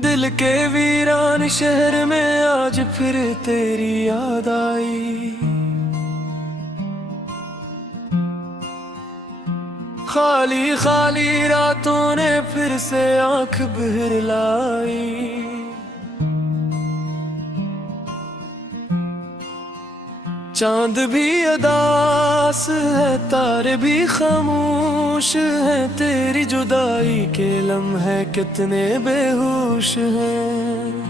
दिल के वीरान शहर में आज फिर तेरी याद आई। खाली खाली रातों ने फिर से आंख भर लाई। चांद भी उदास है, तारे भी खामोश हैं, तेरी जुदाई के लम्हे कितने बेहोश हैं।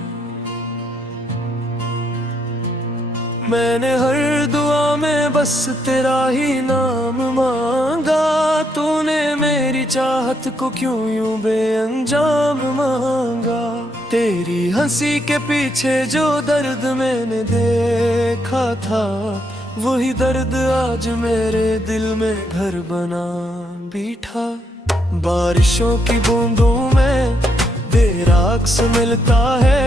मैंने हर दुआ में बस तेरा ही नाम मांगा, तूने मेरी चाहत को क्यों यूं बेअंजाम मांगा। तेरी हंसी के पीछे जो दर्द मैंने देखा था, वही दर्द आज मेरे दिल में घर बना बैठा। बारिशों की बूंदों में तेरा अक्स मिलता है,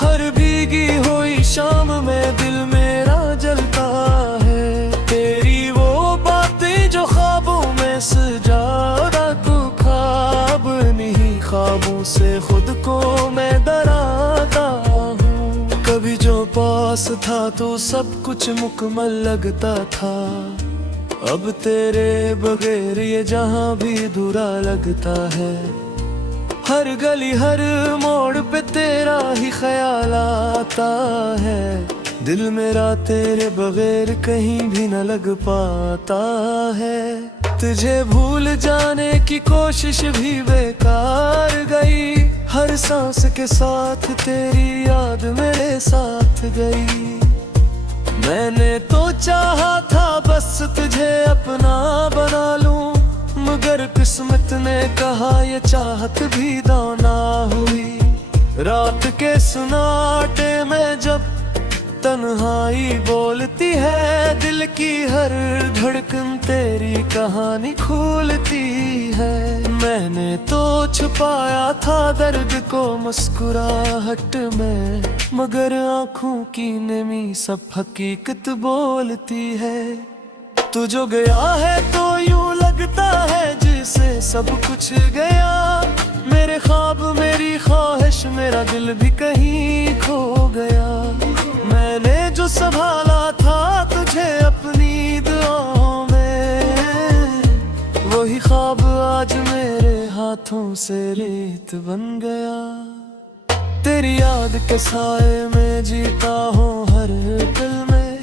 हर भीगी हुई शाम में दिल मेरा जलता है। तेरी वो बातें जो ख्वाबों में सजाता, तू ख्वाब नहीं, ख्वाबों से खुद को मैं डराता हूँ। कभी जो पास था तो सब कुछ मुकम्मल लगता था, अब तेरे बगैर ये जहां भी अधूरा लगता है। हर गली हर मोड़ पे तेरा ही ख्याल आता है, दिल मेरा तेरे बगैर कहीं भी न लग पाता है। तुझे भूल जाने की कोशिश भी बेकार गई, हर सांस के साथ तेरी याद मेरे साथ गई। मैंने तो चाहा था बस तुझे अपना बना लूं, मगर किस्मत ने कहा ये चाहत भी दाना हुई। रात के सुनाटे में जब तन्हाई बोलती है, दिल की हर धड़कन तेरी कहानी खोलती है। मैंने तो छुपाया था दर्द को मुस्कुराहट में, मगर आंखों की नमी सब हकीकत बोलती है। तू जो गया है तो यूं लगता है जिसे सब कुछ गया, मेरे ख्वाब मेरी ख्वाहिश मेरा दिल भी कहीं खो गया। मैंने जो संभाला था तुझे अपनी दुआओं में, वही ख्वाब आज मेरे हाथों से रेत बन गया। तेरी याद के साए में जीता हूँ हर पल में,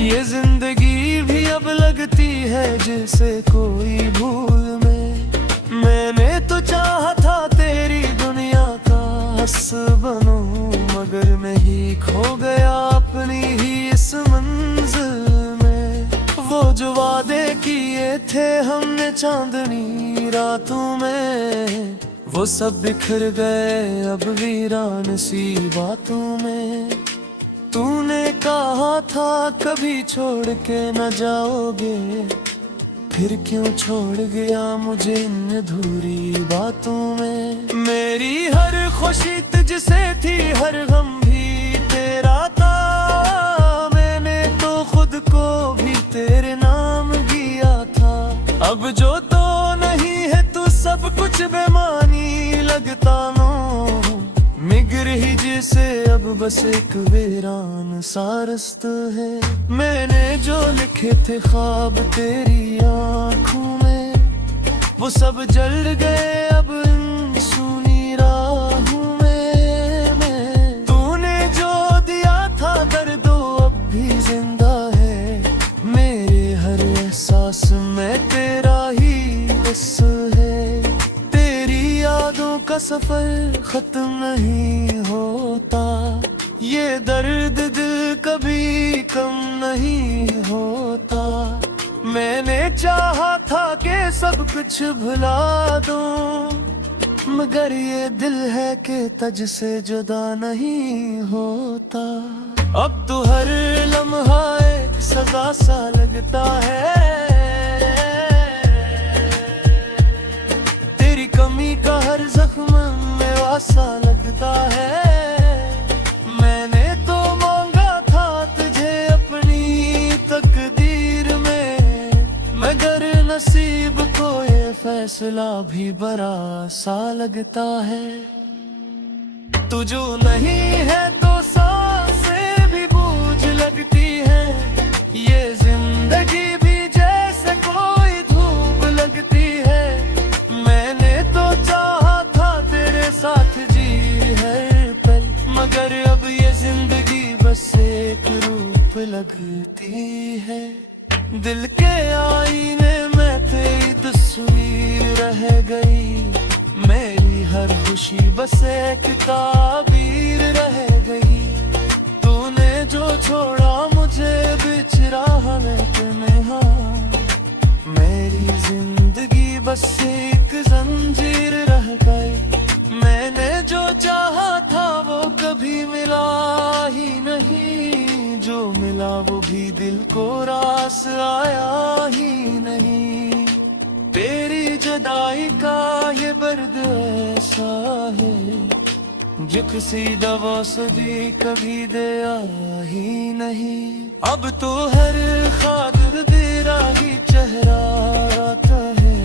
ये जिंदगी भी अब लगती है जैसे कोई भूल में। मैंने तो चाहा था तेरी दुनिया का हंस बनूं, मगर मैं ही खो गया अपनी ही इस मंजिल में। वो जो वादे किए थे हमने चांदनी रातों में, वो सब बिखर गए अब वीरान सी बातों में। तूने कहा था कभी छोड़ के न जाओगे, फिर क्यों छोड़ गया मुझे इन अधूरी बातों में। मेरी हर खुशी तुझसे थी, हर गम भी तेरा था, मैंने तो खुद को भी तेरे नाम दिया था। अब जो तो नहीं है तू सब कुछ बेमानी लगता नो, मिगर ही जैसे अब बस एक वीरान सा रास्ता है। मैंने जो लिखे थे ख्वाब तेरी आँखों में, वो सब जल गए अब इन सुनी राहों में। तूने जो दिया था दर्द अब भी जिंदा है, मेरे हर एहसास में तेरा ही बस है। तेरी यादों का सफर खत्म नहीं होता, ये दर्द दिल कभी कम नहीं होता। मैंने चाहा था कि सब कुछ भुला दूं, मगर ये दिल है कि तुझ से जुदा नहीं होता। अब तो हर लम्हा एक सजा सा लगता है, तेरी कमी का हर जख्म में वासा लगता है। मैंने तो मांगा था तुझे अपनी तकदीर में, मगर नसीब को ये फैसला भी बड़ा सा लगता है। तू जो नहीं है तो सांसें भी बूझ लगती है, ये जिंदगी भी जैसे कोई धूप लगती है। मैंने तो चाहा था तेरे साथ जी हर पल, मगर अब ये जिंदगी बस एक रूप लगती है। दिल के आईने में तेरी तस्वीर रह गई, मेरी हर खुशी बस एक ताबीर रह गई। तूने जो छोड़ा मुझे बीच राह में तन्हा, मेरी जिंदगी बस एक जंजीर रह गई। मैंने जो चाहा था वो कभी मिला ही नहीं, जो मिला वो भी दिल को रास आया ही नहीं। तेरी जुदाई का ये दर्द ऐसा है जो किसी दवा से भी कभी दया ही नहीं। अब तो हर खातिर तेरा ही चेहरा आता है,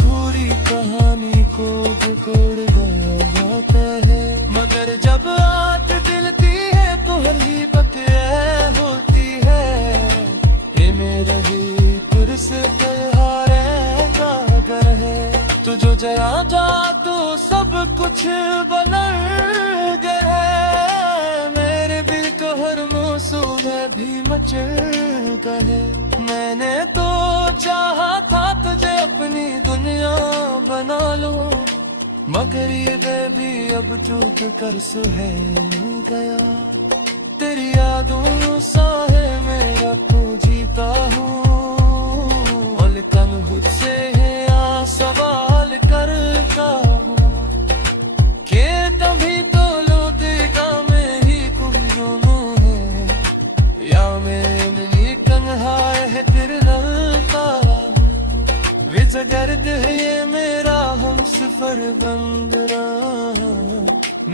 थोड़ी कहानी को बिगड़ गया जाता है। मगर जब आत दिलती है तो हकीकत ये होती है, ये मेरे ही तुर से तू जो जरा जा तो सब कुछ बदल गया। मेरे दिल को हर मौसम में भी मचल गए। मैंने तो चाहा था तुझे अपनी दुनिया बना लो, मगर ये बेबी अब टूट कर सुहेल गया। तेरी यादों सा है मेरा तू जीता हूँ, और कम खुद से है सवाल करता हूँ कि तभी तो लौटेगा मैं ही कुंजों है, या मेरी तन्हाई है तेरे ललका विच गर्द है ये मेरा हम सफर बंदरा।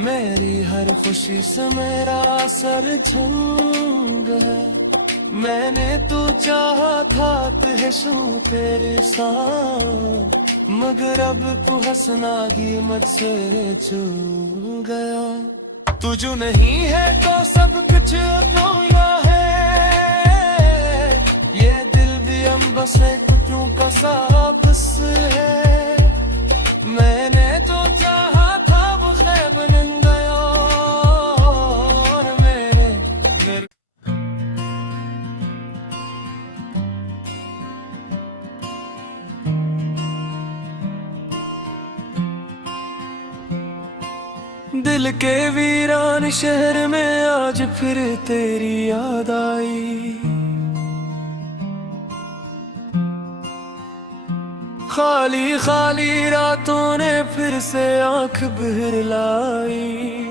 मेरी हर खुशी से मेरा सर झुक है, मैंने तो चाहा था तहसू तेरे साथ, मगर अब तू हंसना ही मुझसे छू गया। तू जो नहीं है तो सब कुछ अधूरा है, ये दिल भी हम बस कुतों का सा बस है। मैंने तो चाहा था वो ख्वाब बन गया और मेरे दिल के वीरान शहर में आज फिर तेरी याद आई। खाली खाली रातों ने फिर से आंख भर लाई।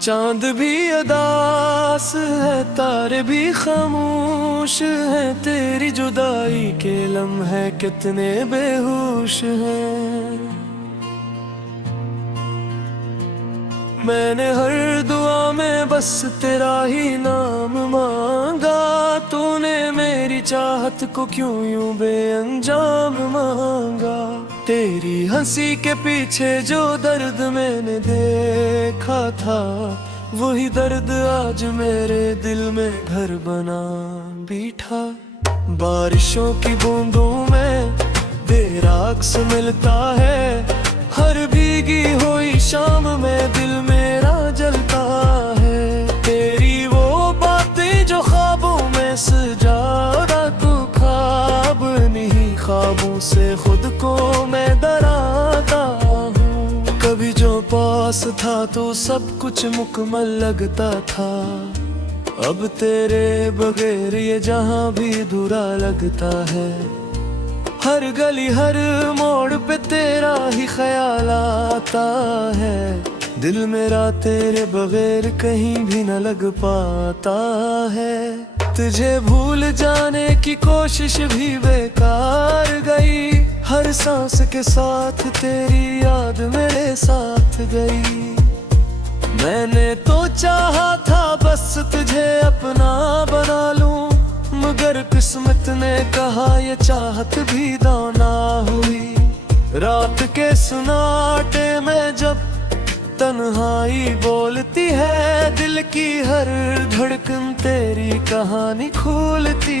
चांद भी उदास है, तारे भी खामोश है, तेरी जुदाई के लम्हे कितने बेहोश हैं। मैंने हर दुआ में बस तेरा ही नाम मांगा, तूने मेरी चाहत को क्यों यूं बेअंजाम मांगा। तेरी हंसी के पीछे जो दर्द मैंने देखा था, वही दर्द आज मेरे दिल में घर बना बैठा। बारिशों की बूंदों में तेरा अक्स मिलता है, हर भीगी हुई शाम में दिल मेरा जलता है। तेरी वो बातें जो ख्वाबों में सजाता, तू ख्वाब नहीं ख्वाबों से खुद को मैं डराता हूँ। कभी जो पास था तो सब कुछ मुकम्मल लगता था, अब तेरे बगैर ये जहाँ भी अधूरा लगता है। हर गली हर मोड़ पे तेरा ही ख्याल आता है, दिल मेरा तेरे बगैर कहीं भी न लग पाता है। तुझे भूल जाने की कोशिश भी बेकार गई, हर सांस के साथ तेरी याद मेरे साथ गई। मैंने तो चाहा था बस तुझे अपना बना लूं, मगर किस्मत ने कहा ये चाहत भी दाना हुई। रात के सन्नाटे में जब तन्हाई बोलती है, दिल की हर धड़कन तेरी कहानी खोलती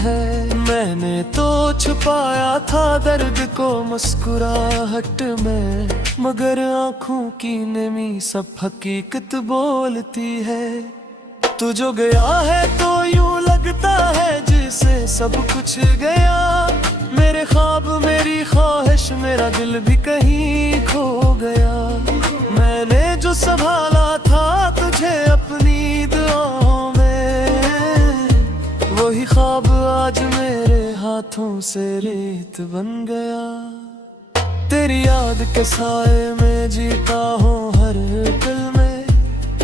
है। मैंने तो छुपाया था दर्द को मुस्कुराहट में, मगर आंखों की नमी सब हकीकत बोलती है। तू जो गया है तो यूं लगता है जिसे सब कुछ गया, मेरे ख्वाब मेरी ख्वाहिश मेरा दिल भी कहीं खो गया। मैंने जो संभाला था तुझे अपनी दुआओं में, वही ख्वाब आज मेरे हाथों से रेत बन गया। तेरी याद के साए में जीता हूँ हर पल में,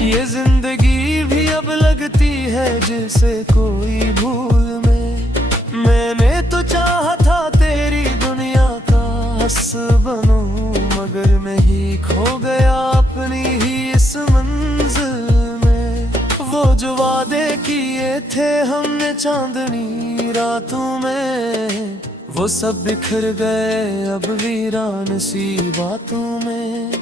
ये जिंदगी भी अब लगती है जैसे कोई भूल में। मैंने तो चाहा था तेरी दुनिया का हंस बनूं, मगर मैं ही खो गया अपनी ही इस मंजिल में। वो जो वादे किए थे हमने चांदनी रातों में, वो सब बिखर गए अब वीरान सी बातों में।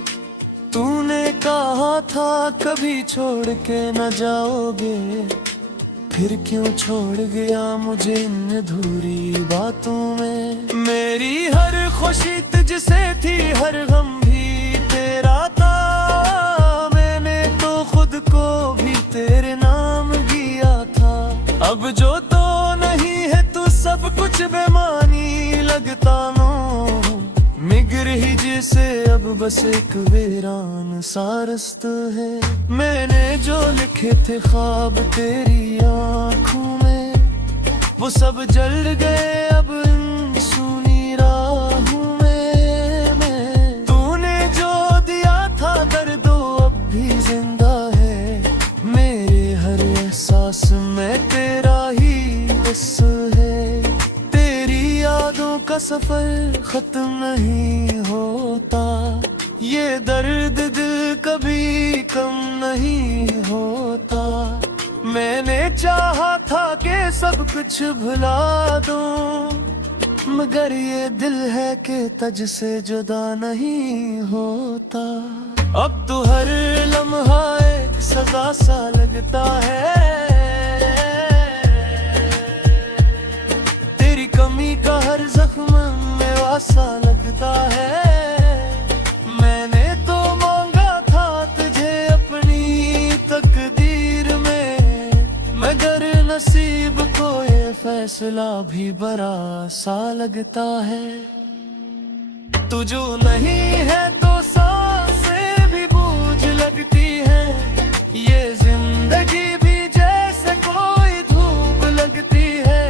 तूने कहा था कभी छोड़ के न जाओगे, फिर क्यों छोड़ गया मुझे इन अधूरी बातों में। मेरी हर खुशी तुझसे थी, हर गम भी तेरा था, मैंने तो खुद को भी तेरे नाम दिया था। अब जो तो नहीं है तू सब कुछ बेमानी लगता नो, मिगर ही जैसे अब बस एक वीरान सा रास्ता है। मैंने जो लिखे थे ख्वाब तेरी आँखों में, वो सब जल गए अब इन सुनी राहों में। तूने जो दिया था दर्द अब भी जिंदा है, मेरे हर एहसास में तेरा ही बस है। तेरी यादों का सफर खत्म नहीं होता, ये दर्द दिल कभी कम नहीं होता। मैंने चाहा था कि सब कुछ भुला दूं, मगर ये दिल है कि तुझ से जुदा नहीं होता। अब तो हर लम्हा एक सजा सा लगता है, तेरी कमी का हर जख्म में वासा लगता है। मैंने तो मांगा था तुझे अपनी तकदीर में, मगर नसीब को ये फैसला भी बड़ा सा लगता है। तू जो नहीं है तो सांसें भी बोझ लगती है, ये जिंदगी भी जैसे कोई धूप लगती है।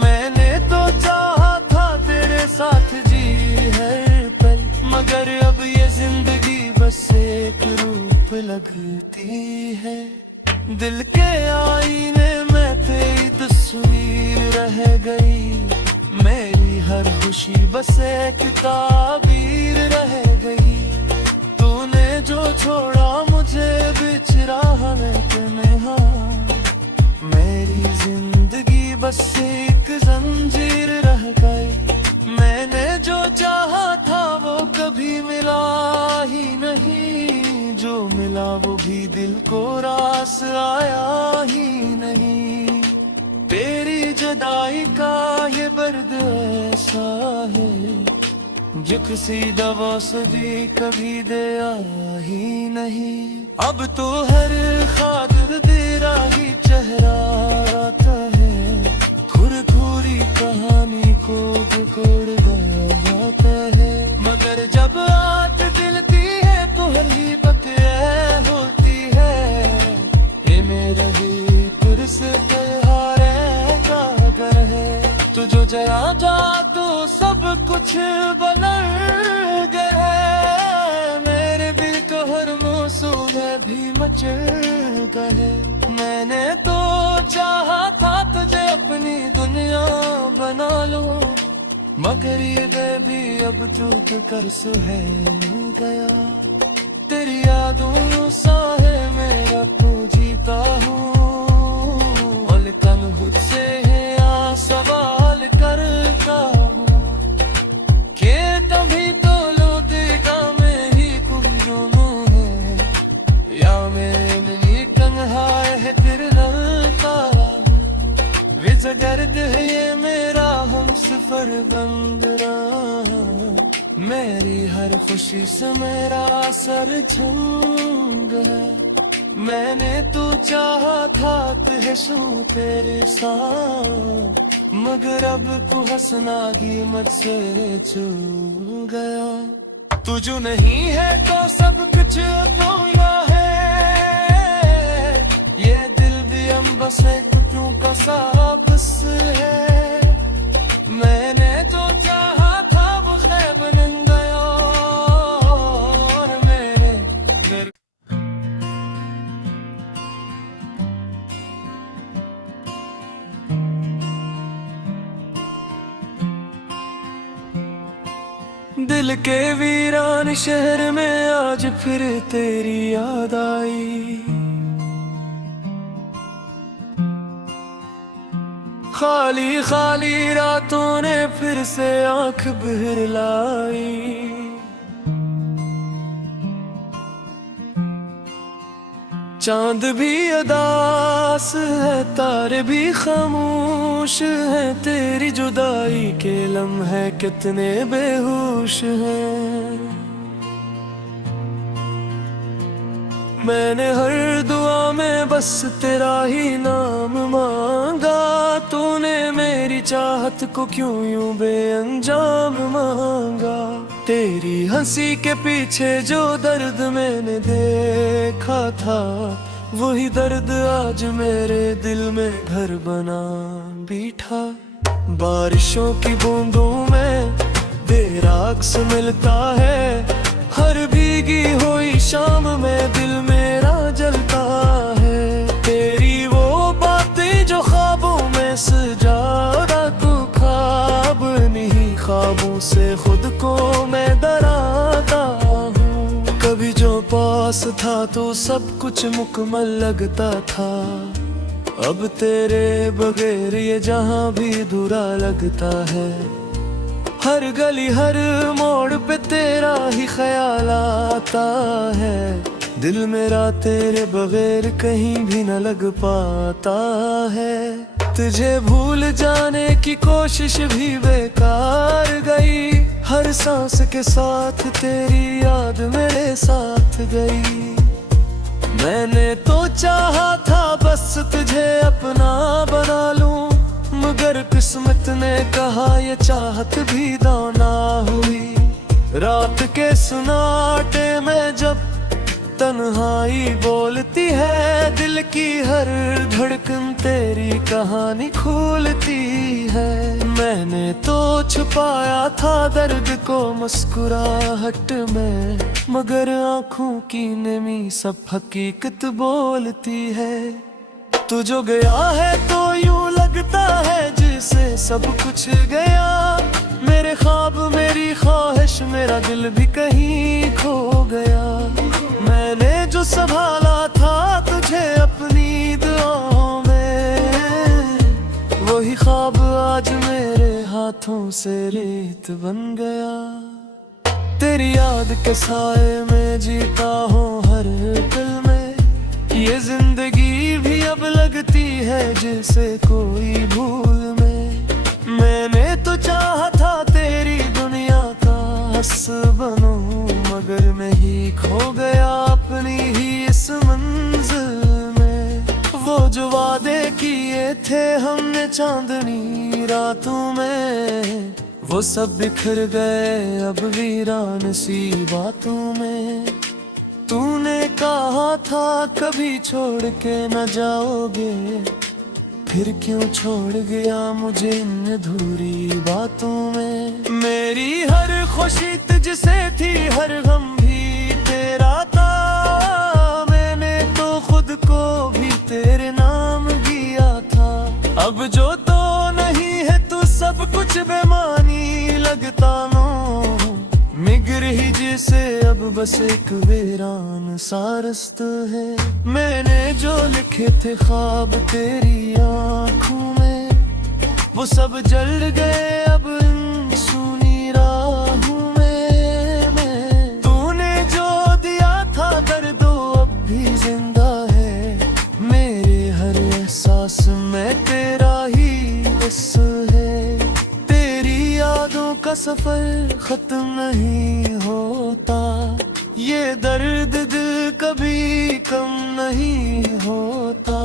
मैंने तो चाहा था तेरे साथ जी हर पल, मगर अब ये जिंदगी बस एक रूप लगती है। दिल के आईने में तेरी तस्वीर रह गई, मेरी हर खुशी बस एक ताबीर रह गई। तूने जो छोड़ा मुझे बीच राह में तन्हा, मेरी जिंदगी बस एक जंजीर रह गई। मैंने जो चाहा था वो कभी मिला ही नहीं, जो मिला वो भी दिल को रास आया ही नहीं। तेरी जुदाई का ये दर्द ऐसा है, जो किसी दवा से भी कभी दया ही नहीं। अब तो हर खातिर तेरा ही चेहरा आता है, खुरखुरी कहानी को बिखर जाता है। मगर जब आत दिलती है तो हली बकया होती है, ये मेरे ही पुरस हारे का घर है। तू जो जरा जा तो सब कुछ बदल गया, मेरे भी तो हर मौसम में भी मचल गए। मैंने तो चाहा था तुझे अपनी दुनिया बना लो, मगर ये भी अब टूट कर सुहेल गया। तेरी यादों सा है मेरा तू जीता हूँ, और कल खुद से है सवाल करता हूँ कि तभी हर खुशी से मेरा सर झुक है। मैंने तो चाहा था तहसू तेरे साथ, मगर अब तू हंसना ही मुझसे चूक गया। तू जो नहीं है तो सब कुछ अधूरा है, ये दिल भी हम बस एक क्यों का सारा बस है। मैंने तो चाहा था वो ख्वाब बन गया और मेरे दिल के वीरान शहर में आज फिर तेरी याद आई। खाली खाली रातों ने फिर से आंख भर लाई। चांद भी उदास है, तारे भी खामोश है, तेरी जुदाई के लम्हे कितने बेहोश हैं। मैंने हर दुआ में बस तेरा ही नाम मांगा, तूने मेरी चाहत को क्यों यूं बेअंजाम मांगा। तेरी हंसी के पीछे जो दर्द मैंने देखा था, वही दर्द आज मेरे दिल में घर बना बैठा। बारिशों की बूंदों में तेरा अक्स मिलता है, हर भीगी हुई शाम में दिल मेरा जलता है। तेरी वो बातें जो ख्वाबों में सजाता, तू ख्वाब नहीं ख्वाबों से खुद को मैं डराता हूँ। कभी जो पास था तो सब कुछ मुकम्मल लगता था, अब तेरे बगैर ये जहाँ भी अधूरा लगता है। हर गली हर मोड़ पे तेरा ही ख्याल आता है, दिल मेरा तेरे बगैर कहीं भी न लग पाता है। तुझे भूल जाने की कोशिश भी बेकार गई, हर सांस के साथ तेरी याद मेरे साथ गई। मैंने तो चाहा था बस तुझे अपना बना लूं, मगर किस्मत ने कहा ये चाहत भी दाना हुई। रात के सुनाटे में जब तन्हाई बोलती है, दिल की हर धड़कन तेरी कहानी खोलती है। मैंने तो छुपाया था दर्द को मुस्कुराहट में, मगर आंखों की नमी सब हकीकत बोलती है। तू जो गया है तो यूं लगता है जिसे सब कुछ गया, मेरे ख्वाब मेरी ख्वाहिश मेरा दिल भी कहीं खो गया। मैंने जो संभाला था तुझे अपनी दुआओं में, वही ख्वाब आज मेरे हाथों से रेत बन गया। तेरी याद के साए में जीता हूँ हर पल में, ये जिंदगी भी अब लगती है जैसे कोई भूल में। मैंने तो चाहा था तेरी दुनिया का हंस बनूं, मगर मैं ही खो गया अपनी ही इस मंजिल में। वो जो वादे किए थे हमने चांदनी रातों में, वो सब बिखर गए अब वीरान सी बातों में। तूने कहा था कभी छोड़ के न जाओगे, फिर क्यों छोड़ गया मुझे इन अधूरी बातों में। मेरी हर खुशी तुझसे थी, हर गम भी तेरा था, मैंने तो खुद को भी तेरे नाम दिया था। अब जो तो नहीं है तू सब कुछ बेमानी लगता नो, मिगर ही जैसे अब बस एक वीरान सा रास्ता है। मैंने जो लिखे थे ख्वाब तेरी आँखों में, वो सब जल गए अब इन सुनी राहों में। तूने जो दिया था दर्द अब भी जिंदा है, मेरे हर एहसास में तेरा ही बस है। तेरी यादों का सफर खत्म नहीं हो होता, ये दर्द दिल कभी कम नहीं होता।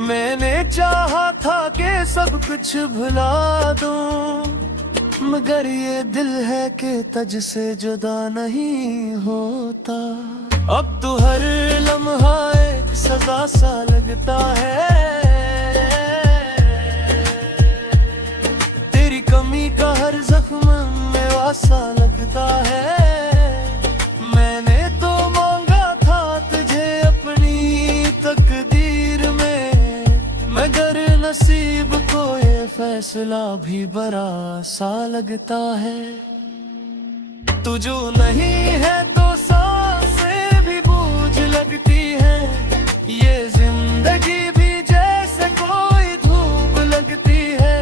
मैंने चाहा था कि सब कुछ भुला दूं, मगर ये दिल है कि तुझ से जुदा नहीं होता। अब तो हर लम्हा एक सजा सा लगता है, तेरी कमी का हर जख्म में वासा लगता है। मैंने तो मांगा था तुझे अपनी तकदीर में, मगर नसीब को ये फैसला भी बड़ा सा लगता है। तू जो नहीं है तो सांसें भी बोझ लगती है, ये जिंदगी भी जैसे कोई धूप लगती है।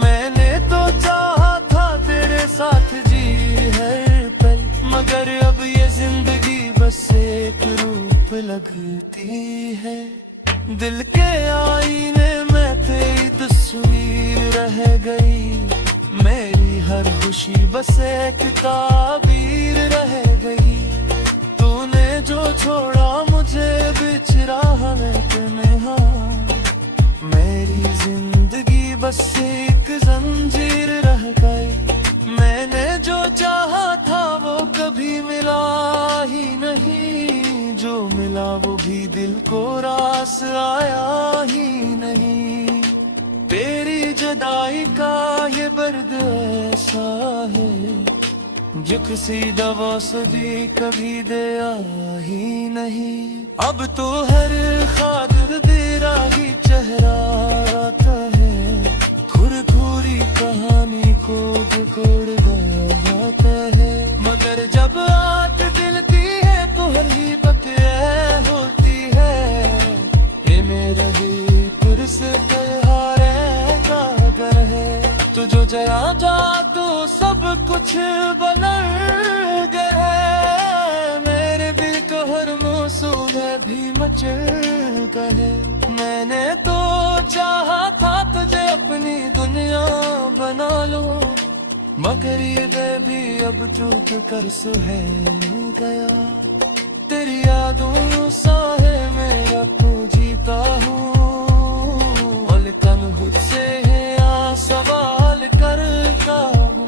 मैंने तो चाहा था तेरे साथ जी हर पल, मगर अब ये जिंदगी बस एक रूप लगती है। दिल के आईने में तेरी तस्वीर रह गई, मेरी हर खुशी बस एक ताबीर रह गई। तूने जो छोड़ा मुझे बीच राह में तन्हा, मेरी जिंदगी बस एक जंजीर रह गई। मैंने जो चाहा था वो कभी मिला ही नहीं, जो मिला वो भी दिल को रास आया ही नहीं। तेरी जुदाई का ये दर्द ऐसा है, जो किसी दवा से भी कभी दया ही नहीं। अब तो हर खातिर तेरा ही चेहरा आता है, खुरखुरी कहानी को कोड़ जाता है। मगर जब आग दिलती है तो हर ही बतिया होती है, ये मेरा ही पुरस तू जो जरा जा तो सब कुछ बदल गया। मेरे दिल को हर मौसम में भी मचल गए। मैंने तो चाहा था तुझे अपनी दुनिया बना लो, मगर ये भी अब टूट कर सुहेल गया। तेरी यादों सा है मैं अब जीता हूँ, और कम खुद से सवाल करता हूँ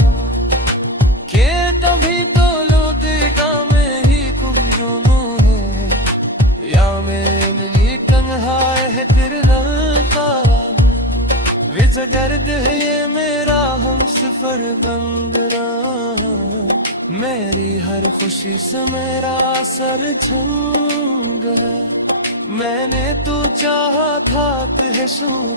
कि तभी तो लौटेगा मैं ही गुम है, या मैं तन्हाई है तेरे ललका विच गर्द है ये मेरा हम सफर बंद रहा। मेरी हर खुशी से मेरा सर झुक है, मैंने तो चाहा था तुझे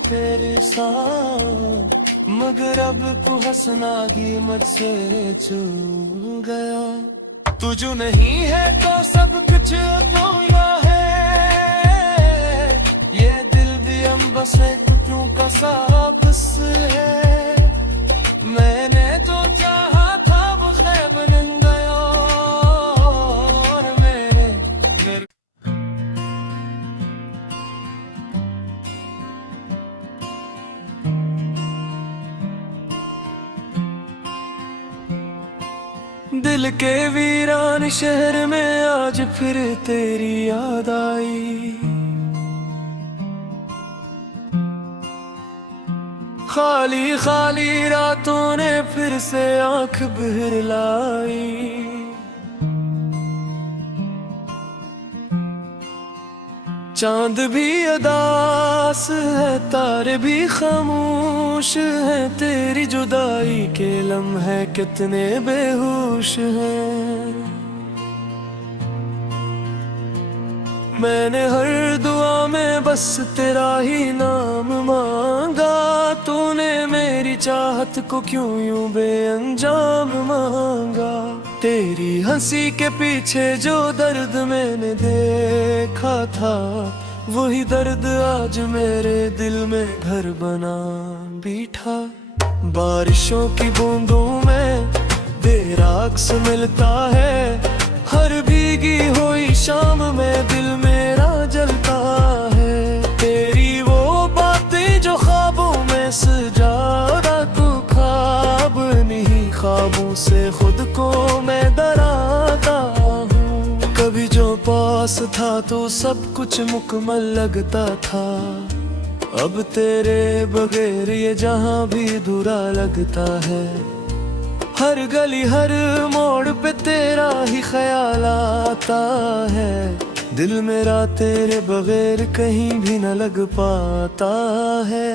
तेरे साथ, मगर अब तू हंसना ही मुझसे चूक गया। तू जो नहीं है तो सब कुछ रोया है, ये दिल भी हम बस टुकड़ों का सारा बस है। मैंने तो चाहा था वो ख्वाब बन गया, और मेरे दिल के वीरान शहर में आज फिर तेरी याद आई। खाली खाली रातों ने फिर से आंख भर लाई। चांद भी उदास है, तारे भी खामोश है, तेरी जुदाई के लम्हे कितने बेहोश हैं। मैंने हर दुआ में बस तेरा ही नाम मांगा, तूने मेरी चाहत को क्यों यूं बेअंजाम मांगा। तेरी हंसी के पीछे जो दर्द मैंने देखा था, वही दर्द आज मेरे दिल में घर बना बैठा। बारिशों की बूंदों में तेरा अक्स मिलता है, हर भीगी हुई शाम में दिल मेरा जलता है। तेरी वो बातें जो ख्वाबों में सजादा, तू ख्वाब नहीं, ख्वाबों से खुद को मैं डरा पास था तो सब कुछ मुकम्मल लगता था, अब तेरे बगैर ये जहां भी अधूरा लगता है। हर गली हर मोड़ पे तेरा ही ख्याल आता है, दिल मेरा तेरे बगैर कहीं भी न लग पाता है।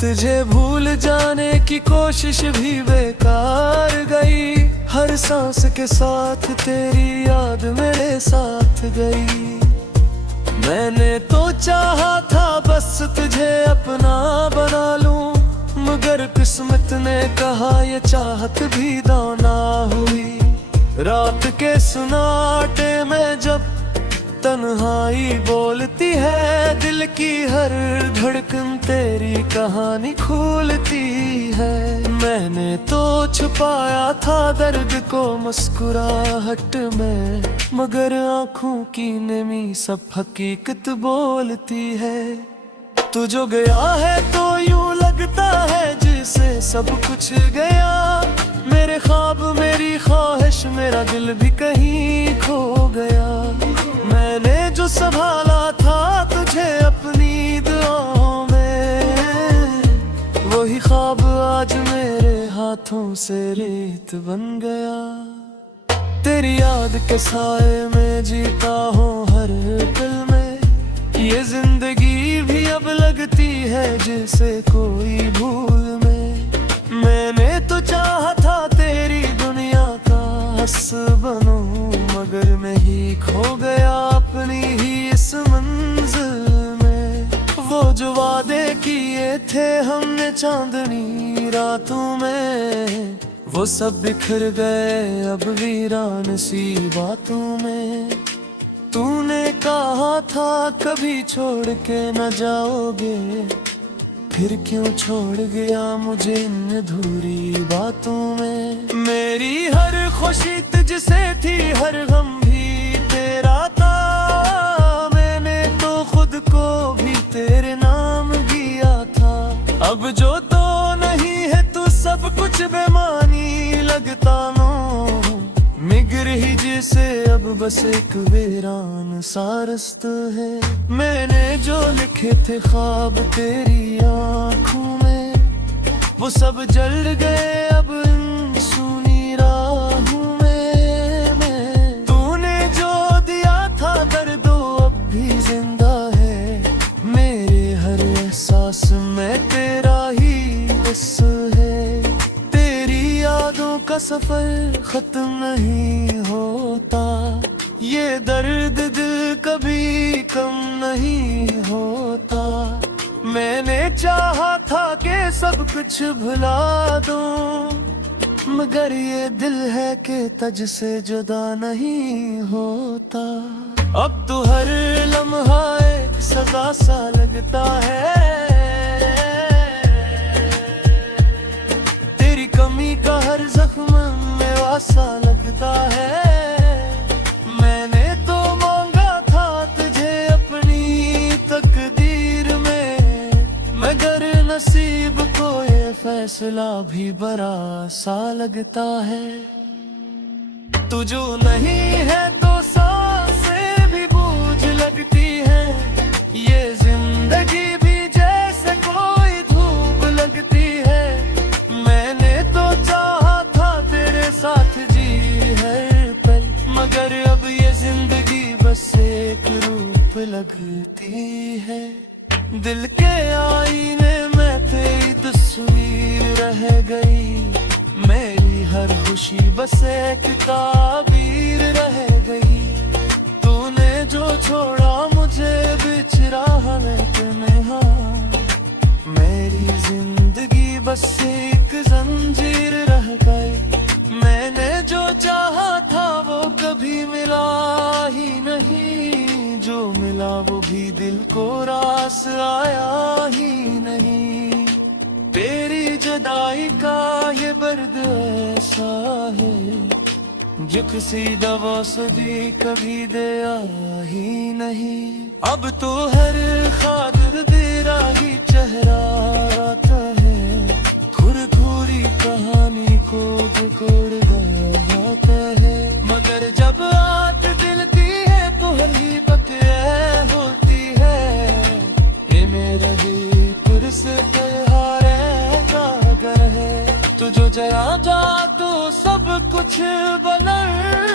तुझे भूल जाने की कोशिश भी बेकार गई, हर सांस के साथ तेरी याद मेरे साथ गई। मैंने तो चाहा था बस तुझे अपना बना लूं, मगर किस्मत ने कहा ये चाहत भी दाना हुई। रात के सुनाटे में जब तन्हाई बोलती है, दिल की हर धड़कन तेरी कहानी खोलती है। मैंने तो छुपाया था दर्द को मुस्कुराहट में, मगर आंखों की नमी सब हकीकत बोलती है। तू जो गया है तो यूं लगता है जिसे सब कुछ गया, मेरे ख्वाब मेरी ख्वाहिश मेरा दिल भी कहीं खो गया। मैंने जो संभाला था तुझे अपनी दुआओं में, वही ख्वाब आज मेरे हाथों से रेत बन गया। तेरी याद के साए में जीता हूँ हर पल में, ये जिंदगी भी अब लगती है जैसे कोई भूल में। मैंने तो चाहा था तेरी दुनिया का हंस बनूं, मगर मैं ही खो गया अपनी ही इस मंजिल में। वो जो वादे किए थे हमने चांदनी रातों में, वो सब बिखर गए अब वीरान सी बातों में। तूने कहा था कभी छोड़ के न जाओगे, फिर क्यों छोड़ गया मुझे इन अधूरी बातों में। मेरी हर खुशी तुझसे थी, हर गम भी तेरा था, मैंने तो खुद को भी तेरे नाम दिया था। अब जो तो नहीं है तू सब कुछ बेमानी लगता नो, मिगर ही जैसे अब बस एक वीरान सा रास्ता है। मैंने जो लिखे थे ख्वाब तेरी आँखों में, वो सब जल गए अब इन सुनी राहों में। तूने जो दिया था दर्द अब भी जिंदा है, मेरे हर एहसास में तेरा ही बस है। तेरी यादों का सफर खत्म नहीं होता, ये दर्द दिल कभी कम नहीं होता। मैंने चाहा था कि सब कुछ भुला दूं, मगर ये दिल है कि तुझ से जुदा नहीं होता। अब तो हर लम्हा एक सजा सा लगता है, तेरी कमी का हर जख्म में वासा लगता है। मैंने तो मांगा था तुझे अपनी तकदीर में, मगर नसीब को ये फैसला भी बड़ा सा लगता है। तू जो नहीं है तो सांसें भी बोझ लगती है, ये जिंदगी भी जैसे कोई धूप लगती है। मैंने तो चाहा था तेरे साथ जी हर पल, मगर अब ये जिंदगी बस एक रूप लगती है। दिल के आईने में तेरी तस्वीर रह गई, मेरी हर खुशी बस एक ताबीर रह गई। तूने जो छोड़ा मुझे बिछड़ा में तन्हा, मेरी जिंदगी बस एक जंजीर रह गई। मैंने जो चाहा था वो कभी मिला ही नहीं, जो मिला वो भी दिल को रास आया ही नहीं। तेरी जुदाई का ये दर्द ऐसा है, जो किसी दवा से भी कभी दया ही नहीं। अब तो हर खातिर तेरा ही चेहरा आता है, खुरखुरी कहानी को जोड़ गया जाता है। मगर जब बात दिल की है तो हर कुछ बलर